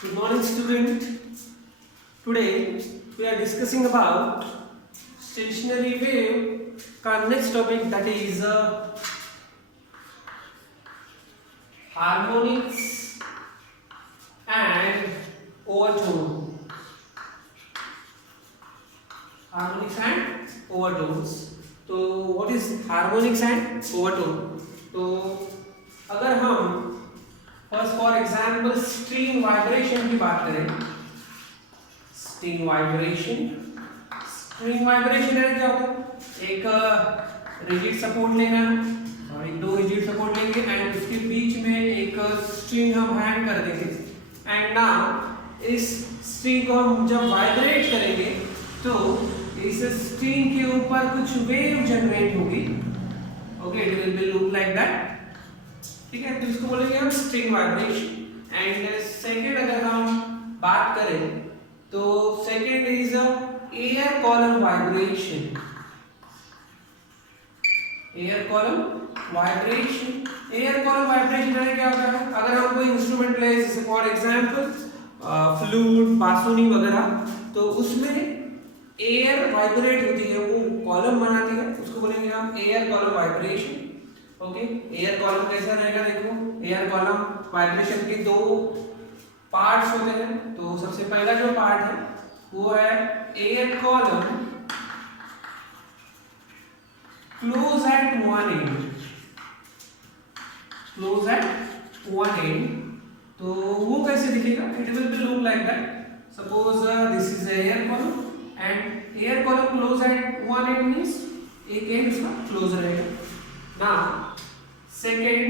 Good morning, student. Today we are discussing about stationary wave का next topic, that is harmonics and overtone. Harmonics and overtones. तो what is harmonics and overtone? तो अगर हम first for example string vibration की बात करें, string vibration है क्या होता है? एक रिजिड सपोर्ट लेना है और एक दो रिजिड सपोर्ट लेंगे एंड उसके बीच में एक स्ट्रिंग हम हैंग कर देंगे एंड नाउ इस स्ट्रिंग को हम जब वाइब्रेट करेंगे तो इस स्ट्रिंग के ऊपर कुछ वेव जनरेट होगी. Okay, it will B look like that. ठीक है, तो इसको बोलेंगे हम स्ट्रिंग वाइब्रेशन. एंड सेकंड अगर हम बात करें तो second is air column vibration. Air column vibration में क्या होता है? अगर हम कोई इंस्ट्रूमेंट ले, जैसे फॉर एग्जांपल फ्लूट, बांसुरी वगैरह, तो उसमें एयर वाइब्रेट होती है, वो कॉलम बनाती है, उसको बोलेंगे हम air column vibration. Okay, air column कैसा रहेगा? देखो, एयर कॉलम वाइब्रेशन के दो पार्ट्स होते हैं. तो सबसे पहला जो पार्ट है वो है air column close at one end. तो वो कैसे दिखेगा? It will B look like that. Suppose this is air column and air column close at one and means एक एंड इसका क्लोज रहेगा. Now second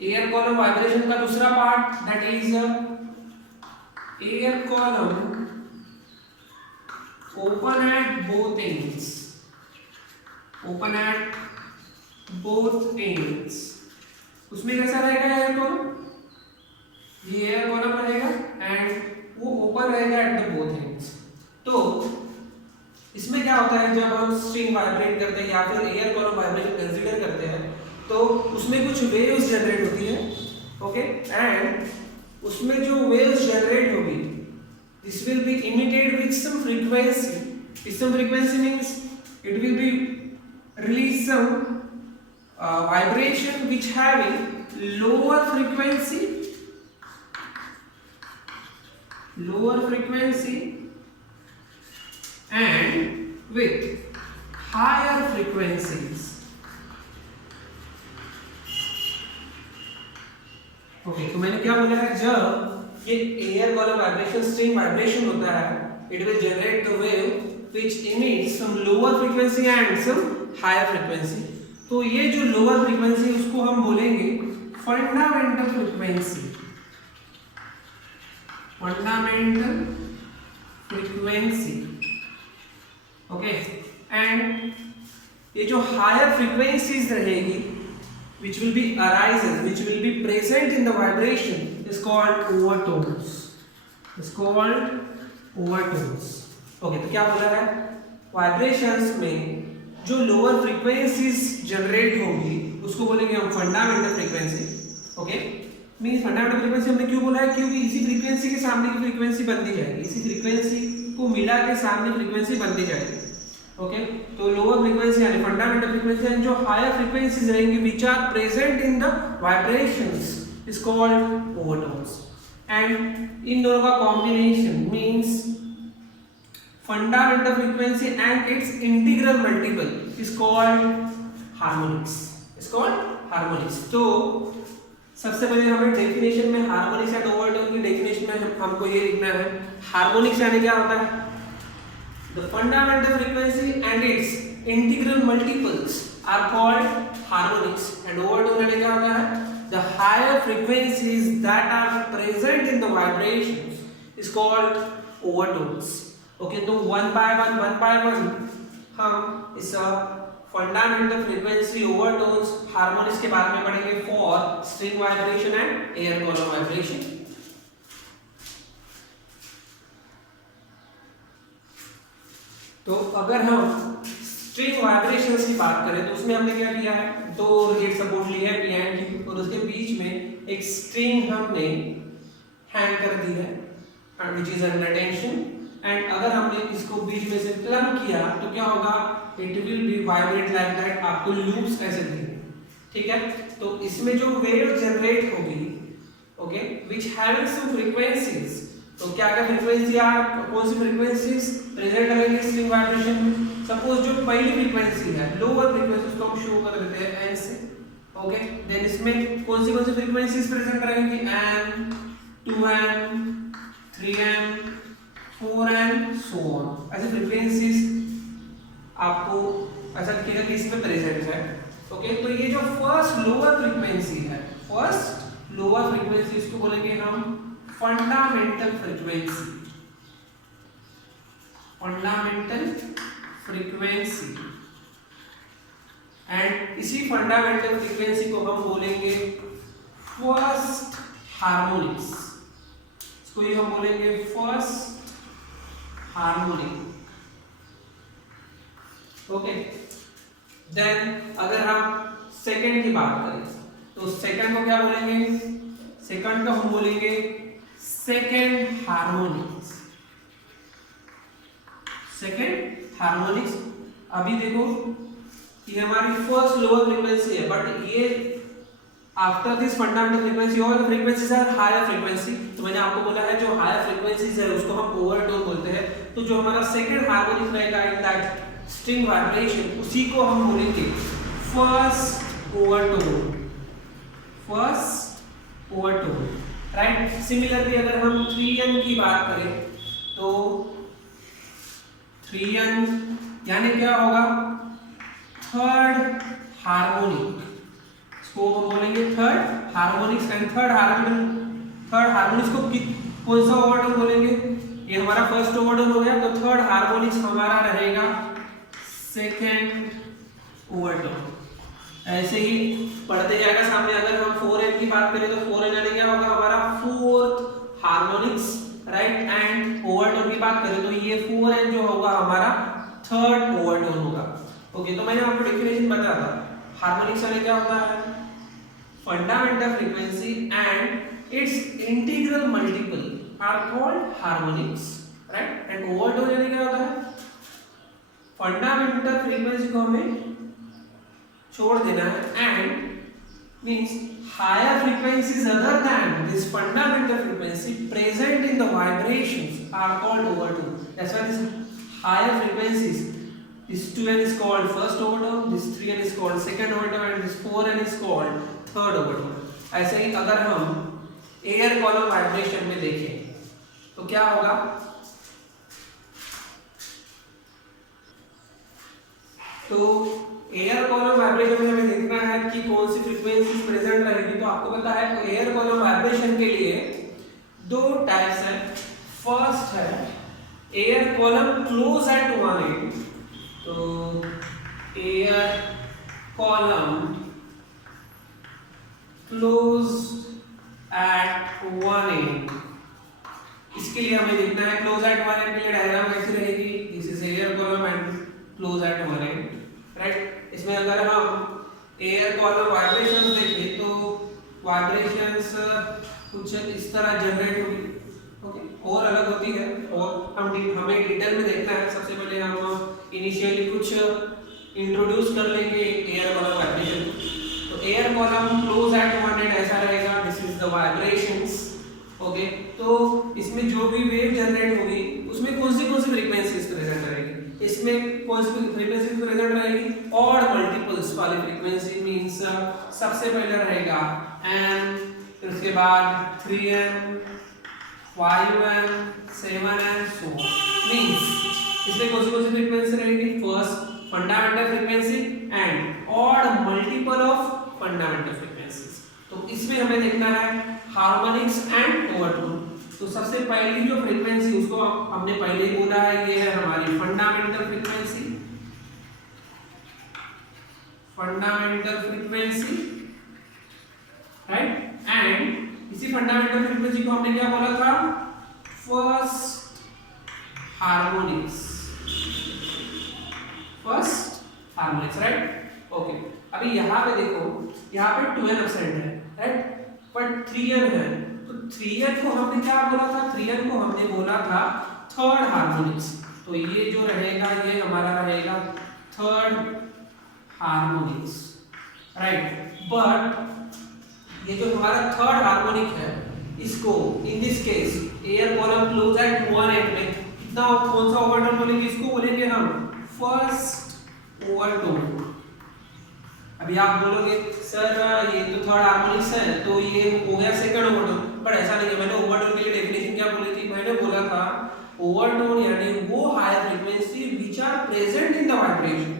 air column vibration का दूसरा part, that is air column open at both ends. उसमें कैसा रहेगा air column? ये air column रहेगा एंड वो ओपन रहेगा एट द बोथ एंड्स. तो इसमें क्या होता है, जब हम स्ट्रिंग वाइब्रेट करते हैं या फिर एयर कॉलम वाइब्रेशन कंसीडर करते हैं तो उसमें कुछ वेव्स जनरेट होती है. ओके, एंड उसमें जो वेव्स जनरेट होगी this will be emitted with some frequency. Some frequency means it will be release some vibration which having lower frequency and with higher frequencies. Okay, तो मैंने क्या बोला है, जब ये air column vibration string vibration होता है, it will generate the wave which emits some lower frequency and some higher frequency. तो ये जो लोअर फ्रीक्वेंसी उसको हम बोलेंगे फंडामेंटल फ्रीक्वेंसी. ओके, एंड ये जो हायर फ्रीक्वेंसीज रहेगी which will be present in the vibration is called overtones. Okay, तो क्या बोला है? वाइब्रेशंस में जो लोअर फ्रीक्वेंसीज जनरेट होगी उसको बोलेंगे हम fundamental frequency. Okay, means fundamental frequency हमने क्यों बोला है? क्योंकि इसी फ्रीक्वेंसी के सामने की फ्रीक्वेंसी बनती जाएगी, इसी फ्रीक्वेंसी को मिला के सामने फ्रीक्वेंसी बनती जाएगी. ओके, तो लोअर फ्रीक्वेंसी यानी फंडामेंटल फ्रीक्वेंसी एंड जो हायर फ्रीक्वेंसीज रहेंगी which are present in the vibrations is called overtones. And इन दोनों का combination means fundamental frequency and its integral multiple is called harmonics. तो सबसे पहले हमें डेफिनेशन में हार्मोनिक्स एंड ओवरटोन की डेफिनेशन में हमको ये लिखना है. हार्मोनिक्स यानी क्या होता है? The fundamental frequency and its integral multiples are called harmonics. And overtone यानी क्या होता है? The higher frequencies that are present in the vibrations is called overtones. Okay, तो one by one हम इस fundamental frequency, overtones, harmonics के बारे में पढ़ेंगे for string vibration and air column vibration. तो अगर हम स्ट्रिंग वाइब्रेशंस की बात करें तो उसमें हमने क्या किया है? दो रिजिड सपोर्ट लिए हैं P एंड Q और उसके बीच में एक स्ट्रिंग हमने हैंग कर दी है which is under tension, and अगर हमने इसको बीच में से टर्न किया तो क्या होगा, it will be vibrate like that, आपको लूप्स ऐसे दिखेंगे, ठीक है। तो इसमें जो वेव जनरेट होगी, okay, which having some frequencies, तो क्या क्या फ्रीक्वेंसी आ, कौन सी फ्रीक्वेंसीज प्रेजेंट रहेंगी स्ट्रिंग वाइब्रेशन में। सपोज जो पहली फ्रीक्वेंसी है लोअर फ्रीक्वेंसी, उसको हम शो कर देते हैं एन से, ओके। देन इसमें कौन सी फ्रीक्वेंसीज प्रेजेंट रहेंगी, n, 2n, 3n, 4n, so on, ऐसे फ्रीक्वेंसीज आपको ऐसा दिखेगा कि इसमें प्रेजेंट है, ओके। तो ये जो फर्स्ट लोअर फ्रीक्वेंसी है, फर्स्ट लोअर फ्रीक्वेंसी, इसको बोलेंगे हम fundamental frequency, fundamental frequency, and इसी फंडामेंटल फ्रीक्वेंसी को हम बोलेंगे फर्स्ट हार्मोनिक्स, इसको ये हम बोलेंगे फर्स्ट हार्मोनिक, ओके। देन अगर हम सेकंड की बात करें तो सेकंड को क्या बोलेंगे, सेकंड को हम बोलेंगे सेकंड हार्मोनिक्स, सेकंड हार्मोनिक्स। अभी देखो ये हमारी फर्स्ट लोअर फ्रीक्वेंसी है, बट ये आफ्टर दिस फंडामेंटल फ्रीक्वेंसी और फ्रीक्वेंसीज आर हायर फ्रीक्वेंसी, तो मैंने आपको बोला है जो हायर फ्रीक्वेंसीज है उसको हम ओवरटोन बोलते हैं। तो जो हमारा सेकंड हार्मोनिक रहेगा इन दैट स्ट्रिंग वाइब्रेशन, उसी को हम बोलेंगे first overtone, first overtone, right. Similarly अगर हम 3n की बात करें तो 3n यानी क्या होगा, थर्ड हार्मोनिक, इसको हम बोलेंगे third harmonics, and third harmonics को कौन सा ओवरटोन बोलेंगे, ये हमारा फर्स्ट ओवरटोन हो गया, तो थर्ड हार्मोनिक्स हमारा रहेगा सेकंड ओवरटोन। ऐसे ही पढ़ते जाएगा सामने, अगर हम 4n की बात करें तो 4n यानी क्या होगा, हमारा fourth harmonics, right, and overtone की बात करें तो ये 4n जो होगा हमारा थर्ड ओवरटोन होगा, ओके। तो मैंने आपको डेफिनेशन बताया था, हार्मोनिक्स यानी क्या होता है, fundamental frequency and its integral multiple are called harmonics, right, and overtone यानी क्या होता है, फंडामेंटल फ्रीक्वेंसी को हमें छोड़ देना है, and means higher frequencies other than this fundamental frequency present in the vibrations are called overtone. That's why this higher frequencies, this 2n is called first overtone, this 3n is called second overtone, and this 4n is called third overtone। ऐसे ही अगर हम air column vibration में देखें तो क्या होगा, तो air column vibration में हमें देखना है कि कौन सी फ्रीक्वेंसी प्रेजेंट रहेगी। तो आपको पता है तो एयर कॉलम वाइब्रेशन के लिए दो टाइप्स हैं। फर्स्ट है air column close at one end, तो air column close at one end, इसके लिए हमें देखना है क्लोज एट वन एंड के लिए डायग्राम कैसी रहेगी, this is air column and close at one and, right. इसमें अगर हम एयर कॉलम वाइब्रेशंस देखें तो वाइब्रेशंस कुछ इस तरह जनरेट होगी, ओके, और अलग होती है, और हमें डिटेल में देखना है। सबसे पहले हम इनिशियली कुछ इंट्रोड्यूस कर लेंगे एयर कॉलम वाइब्रेशन। तो air column close at one and ऐसा रहेगा, this is the vibrations, okay. तो इसमें जो भी वेव जनरेट होगी उसमें कौन सी फ्रीक्वेंसीज प्रेजेंट रहेगी, इसमें कौन सी फ्रीक्वेंसीज प्रेजेंट रहेगी, ऑड मल्टीपल्स वाली फ्रीक्वेंसी, मींस सबसे पहले रहेगा n, फिर उसके बाद 3n, 5n, 7n, so means इसमें कौन सी फ्रीक्वेंसी रहेगी, first fundamental frequency and odd multiple of fundamental frequencies. तो इसमें हमें देखना है हार्मोनिक्स एंड ओवरटोन। तो सबसे पहली जो फ्रीक्वेंसी उसको हमने पहले ही बोला है, ये है हमारी fundamental frequency, fundamental frequency, right. And इसी फंडामेंटल फ्रीक्वेंसी को हमने क्या बोला था, first harmonics, first harmonics, right, okay. अभी यहाँ पे देखो, यहाँ पे 2n एब्सेंट है, राइट, बट 3n है, तो 3n को हमने क्या बोला था, 3n को हमने बोला था थर्ड हार्मोनिक्स। तो ये जो रहेगा ये हमारा रहेगा थर्ड हार्मोनिक्स, राइट। बट ये जो हमारा थर्ड हार्मोनिक है, इसको in this case air column close eight 1 and में कितना, कौन सा ओवरटोन बोलेंगे, इसको बोलेंगे हम फर्स्ट ओवरटोन। अभी आप बोलोगे सर ये तो थर्ड हार्मोनिक्स है तो ये हो गया सेकंड ओवरटोन, पर ऐसा नहीं है। मैंने ओवरटोन के लिए डेफिनेशन क्या बोली थी, मैंने बोला था ओवरटोन यानी वो higher frequency which are present in the vibration.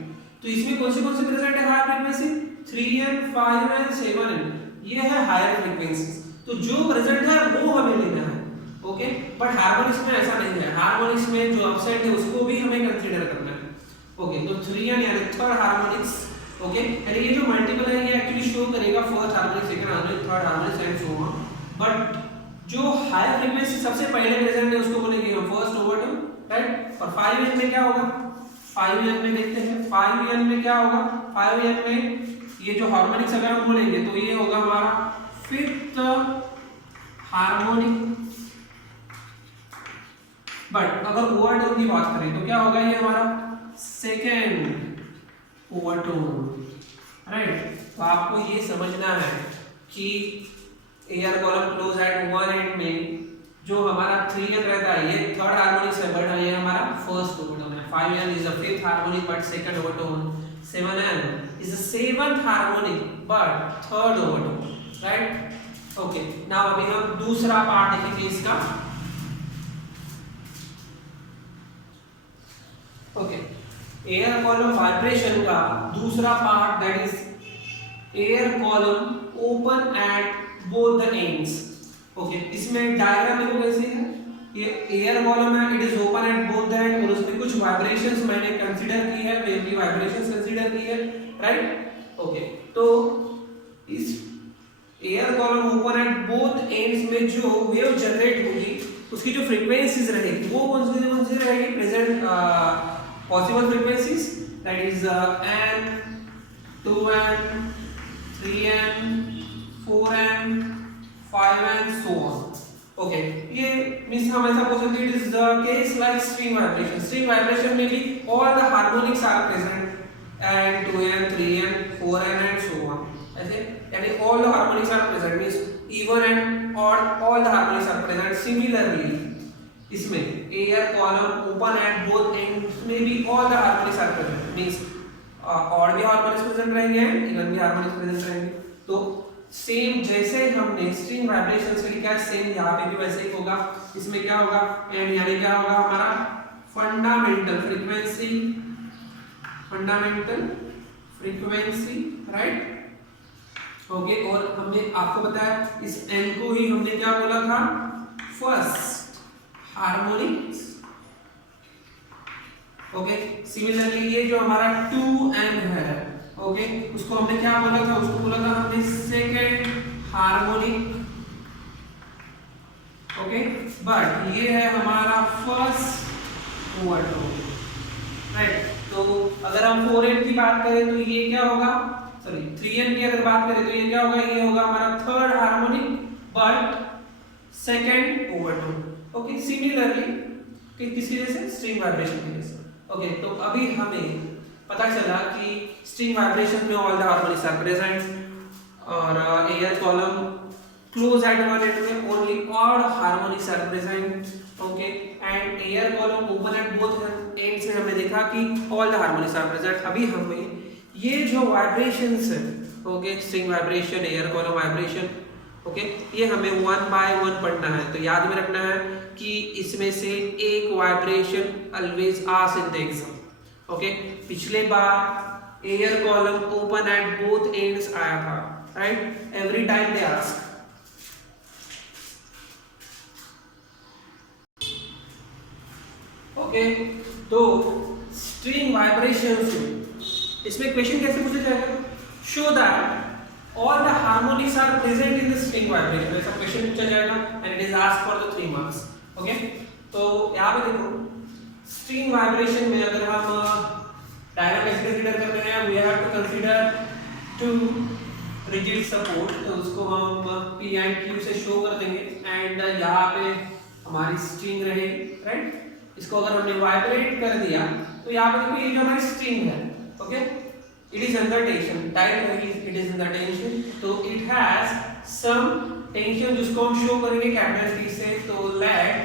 तो इसमें कौन से प्रेजेंट है higher frequency, 3n 5n 7n, ये है हायर फ्रीक्वेंसी। तो जो प्रेजेंट है वो हमें लेना है, ओके। बट हार्मोनिक्स में ऐसा नहीं है, हार्मोनिक्स में जो अपसेट है उसको भी हमें कंसीडर करना है, ओके। तो 3n यानी थर्ड हार्मोनिक्स, ओके। एंड ये जो मल्टीपल है ये एक्चुअली शो करेगा first harmonic, second harmonic, third harmonic and so on. But जो हायर फ्रीक्वेंसी सबसे पहले प्रेजेंट है उसको बोलेंगे हम फर्स्ट ओवरटोन, राइट। और 5n में क्या होगा, 5n में देखते हैं 5n में क्या होगा, 5n में ये जो हार्मोनिक्स अगर हम बोलेंगे तो ये होगा हमारा फिफ्थ हार्मोनिक। बट अगर ओवरटोन की बात करें तो क्या होगा, ये हमारा सेकेंड ओवरटोन, राइट। तो आपको ये समझना है कि air column close eight 1 and में जो हमारा 3n रहता है ये थर्ड हार्मोनिक है, बट ये हमारा फर्स्ट ओवरटोन है। 5n is the fifth harmonic but second overtone, 7n is the seventh harmonic but third overtone, right? Okay, now अभी हम दूसरा पार्ट देखेंगे इसका। ओके, एयर कॉलम वाइब्रेशन का दूसरा part that is air column open at both the ends. Okay, इसमें diagram देखो कैसे है, ये एयर कॉलम है, it is open at both the end, और उसमें कुछ वाइब्रेशंस मैंने कंसीडर की है, वेव की वाइब्रेशंस कंसीडर की है, राइट। ओके, तो इस air column open at both ends में जो वेव जनरेट होगी उसकी जो फ्रीक्वेंसीज रहेगी वो कौन सी रहेगी, present possible frequencies that is n 2n 3n 4n 5n so on। Okay, ये मींस हम ऐसा बोल सकते हैं it is the case like string vibration. String vibration में भी all the harmonics are present and 2n 3n 4n and so on, ऐसे यानी all the harmonics are present means even and all the harmonics are present. Similarly इसमें air column open at both ends में भी all the harmonics are present means odd भी harmonics present रहेंगे and even भी harmonics present रहेंगे। तो same जैसे हमने स्ट्रिंग वाइब्रेशंस के लिए क्या सेम यहाँ पे भी वैसे ही होगा। इसमें क्या होगा, एंड यानी क्या होगा हमारा फंडामेंटल फ्रीक्वेंसी, राइट। ओके, और हमने आपको बताया इस n को ही हमने क्या बोला था, फर्स्ट हार्मोनिक्स। ओके, सिमिलरली ये जो हमारा 2n है, ओके, उसको हमने क्या बोला था, उसको बोला था हमने सेकेंड हार्मोनिक। ओके, बट ये है हमारा फर्स्ट ओवरटोन, राइट। तो अगर हम 4n की बात करें तो ये क्या होगा, सॉरी 3n की अगर बात करें तो ये क्या होगा, ये होगा हमारा third harmonic but second overtone. Okay, similarly कि किसी वजह से स्ट्रिंग वाइब्रेशन की वजह से। ओके, तो अभी हमें पता चला कि स्ट्रिंग वाइब्रेशन में all the harmonics are present और air column close at one end में only odd harmonics are present. Okay, and air column open at both ends में हमने देखा कि all the harmonics are present. अभी हमें ये जो वाइब्रेशंस है, okay, string vibration, air column vibration, okay, ये हमें 1 बाय 1 पढ़ना है। तो याद में रखना है कि इसमें से एक vibration always asked in the exam. Okay, पिछले बार air column open at both ends आया था, right, every time they ask. Okay, तो स्ट्रिंग वाइब्रेशंस इसमें क्वेश्चन कैसे पूछा जाएगा, show that all the harmonics are present in the string vibration, ऐसा क्वेश्चन पूछा जाएगा and it is asked for the 3 marks। Okay, तो यहाँ पे देखो स्ट्रिंग वाइब्रेशन में अगर हम डायग्राम कैसे कंसीडर करते हैं, we have to consider 2 rigid support, तो उसको हम P एंड Q से शो कर देंगे एंड यहाँ पे हमारी स्ट्रिंग रहेगी, राइट। इसको अगर हमने वाइब्रेट कर दिया तो यहाँ पे देखो ये जो हमारी स्ट्रिंग है, okay, it is under tension, tight it is under tension, तो इट हैज सम टेंशन जिसको हम शो करेंगे कैपिटल T से। तो let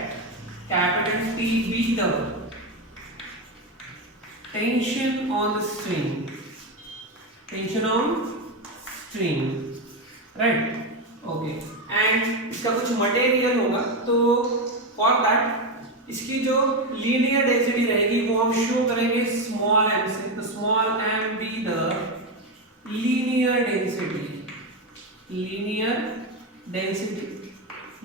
capital T be the tension on the string, tension on string, right, okay. And इसका कुछ material होगा, तो फॉर दैट इसकी जो लीनियर डेंसिटी रहेगी वो हम शो करेंगे स्मॉल m से। तो small m be the linear density, linear density,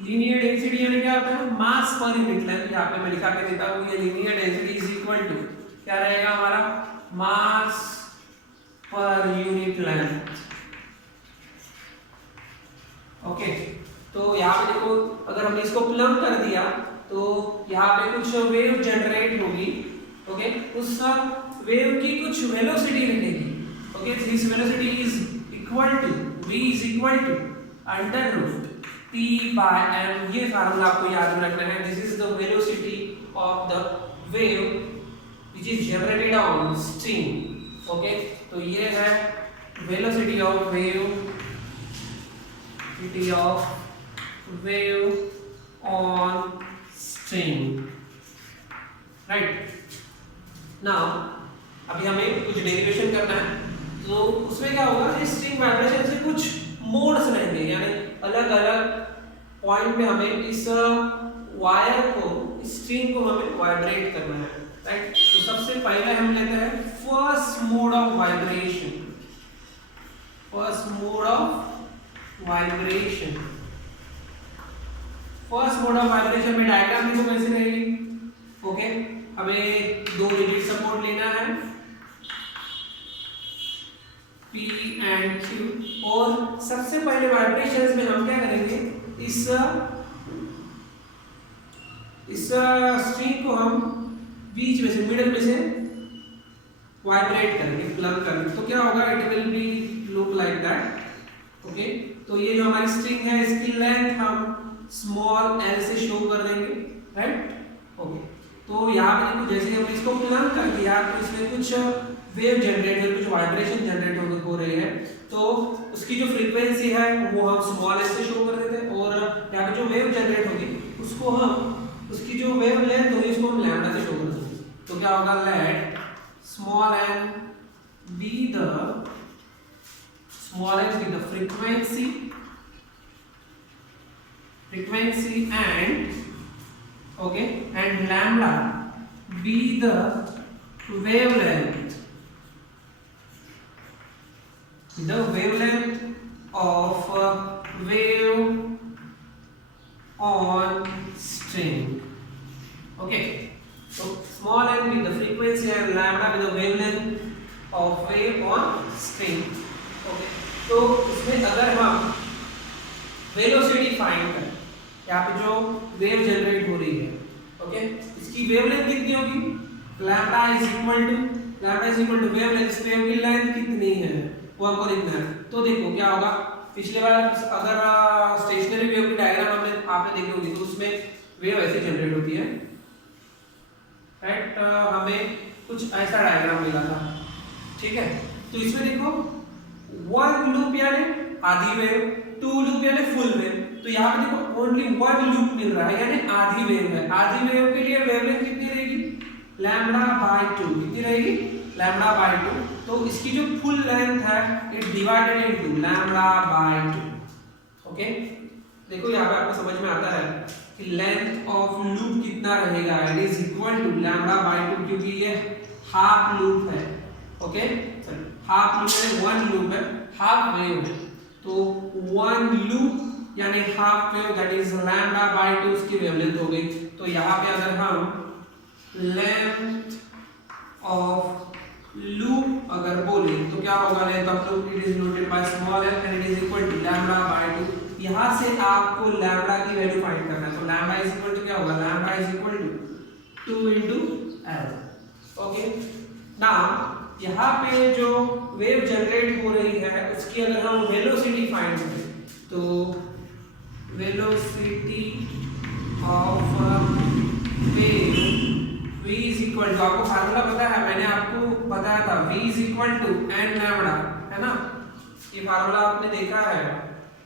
linear density यानी क्या होता है, मास पर यूनिट लेंथ। यहाँ पे मैं लिखा के देता हूँ, ये linear density is equal to क्या रहेगा हमारा, मास पर यूनिट लेंथ, ओके। तो यहाँ पे देखो अगर हमने इसको प्लग कर दिया तो यहाँ पे कुछ वेव जनरेट होगी, ओके, उस वेव की कुछ वेलोसिटी रहेगी, okay. This velocity is equal to v is equal to under root p by m। ये फार्मूला आपको याद रखना है। This is the velocity of the wave which is generated on string, okay. तो ये है velocity of wave, on string, right। now अभी हमें कुछ डेरिवेशन करना है, तो उसमें क्या होगा, इस स्ट्रिंग वाइब्रेशन से कुछ मोड्स रहेंगे, यानी अलग अलग पॉइंट पे हमें इस वायर को, इस स्ट्रिंग को हमें वाइब्रेट करना है, राइट। तो सबसे पहले हम लेते हैं first mode of vibration, first mode of vibration. First mode of vibration में डायग्राम भी तो कैसे रहेगी, ओके। हमें दो रिजिड सपोर्ट लेना है P एंड Q, और सबसे पहले वाइब्रेशंस में हम क्या करेंगे, इस स्ट्रिंग को हम बीच में से, मिडिल में से वाइब्रेट करेंगे, प्लग करेंगे। तो क्या होगा, it will B look like that, okay. तो ये जो हमारी स्ट्रिंग है इसकी लेंथ हम स्मॉल l से शो कर देंगे, राइट, ओके। तो यहाँ पे देखो जैसे हमने इसको प्लग कर दिया तो इसमें कुछ वेव जनरेट हो, कुछ वाइब्रेशन जनरेट हो रही है, तो उसकी जो फ्रीक्वेंसी है वो हम स्मॉल s से शो कर देते हैं, और यहाँ पे जो वेव जनरेट होगी उसको हम, उसकी जो वेव लेंथ होगी उसको हम लैम्डा से शो कर देंगे। तो क्या होगा, let small m be the frequency and, okay, and lambda be the wavelength, of wave on string, okay। So small m be the frequency and lambda be the wavelength of wave on string, okay। तो इसमें अगर हम velocity find करें, यहाँ पे जो wave generate हो रही है, ओके, इसकी वेवलेंथ कितनी होगी, lambda is equal to wavelength, इस वेव की लेंथ कितनी है वो हमको देखना है। तो देखो क्या होगा, पिछले बार अगर स्टेशनरी वेव की डायग्राम आपने देखी होगी तो उसमें वेव ऐसे जनरेट होती है, राइट। हमें कुछ ऐसा डायग्राम मिला था, ठीक है। तो इसमें देखो वन लूप यानी आधी वेव, टू लूप यानी फुल वेव। तो यहाँ पे देखो ओनली वन लूप मिल रहा है यानी आधी वेव है। आधी वेव के लिए वेवलेंथ कितनी रहेगी, लैम्डा बाय 2, कितनी रहेगी, लैम्डा बाय 2। तो इसकी जो फुल लेंथ है it divided into lambda by 2, okay. देखो यहाँ पे आपको समझ में आता है कि लेंथ ऑफ लूप कितना रहेगा, it is equal to lambda by 2, क्योंकि ये हाफ लूप है, ओके। हाफ लूप यानी वन लूप है, हाफ वेव है, तो वन लूप यानी half wave that is lambda by 2 उसकी वेवलेंथ हो गई। तो यहाँ पे अगर हम लेंथ ऑफ लूप अगर बोले तो क्या होगा, length of loop it is denoted by small l and it is equal to lambda by 2। यहाँ से आपको लैम्डा की वैल्यू फाइंड करना है, तो लैम्डा इज इक्वल टू क्या होगा, lambda is equal to 2 into l, okay. Now यहाँ पे जो वेव जनरेट हो रही है उसकी अगर हम वेलोसिटी फाइंड करें तो velocity of wave v is equal to, आपको फार्मूला पता है, मैंने आपको बताया था v is equal to n lambda, है ना, ये फार्मूला आपने देखा है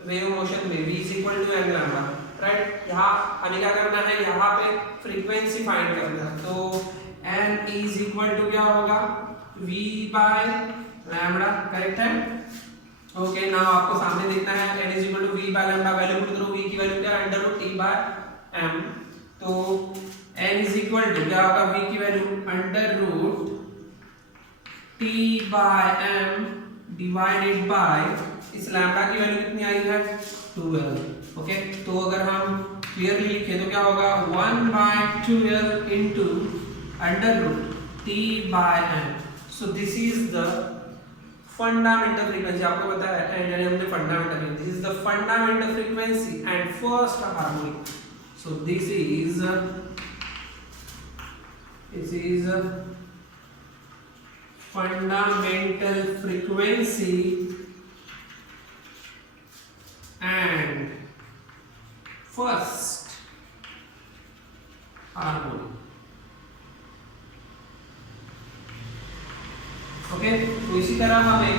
वेव मोशन में, v is equal to n lambda, right. यहाँ हमें क्या करना है, यहाँ पे फ्रीक्वेंसी फाइंड करना है, तो n इज इक्वल टू क्या होगा, v बाय लैम्बडा, करेक्ट है। ओके, नाउ आपको सामने देखना है n is equal to v by lambda, value put करो, v की वैल्यू क्या है under root t by m, तो n इज इक्वल टू क्या होगा, v की value under root t by m divided by इस लैम्बडा की वैल्यू कितनी आई है 12। ओके, तो अगर हम क्लियरली लिखें तो क्या होगा 1 by 12 into under root t by m। So this is the fundamental frequency, आपको पता है एंड हमने fundamental, this is the fundamental frequency and first harmonic. So this is fundamental frequency and first harmonic। Okay, तो इसी तरह हमें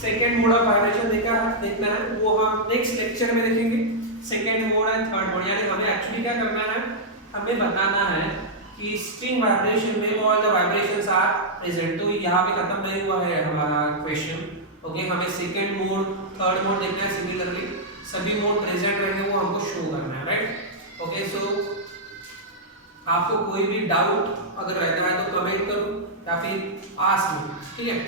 second mode of vibration देखना है, वो हम नेक्स्ट लेक्चर में देखेंगे। सेकेंड मोड है थर्ड मोड, यानी हमें एक्चुअली क्या करना है, हमें बताना है कि स्ट्रिंग वाइब्रेशन में all the vibrations are present. तो यहाँ पे खत्म नहीं हुआ है हमारा क्वेश्चन। ओके, हमें सेकंड मोड थर्ड मोड देखना है, सिमिलरली सभी मोड प्रेजेंट रहेंगे, वो हमको शो करना है, राइट। ओके, सो आपको कोई भी डाउट अगर रहता है तो कमेंट करो या फिर आस्क मी, ठीक है।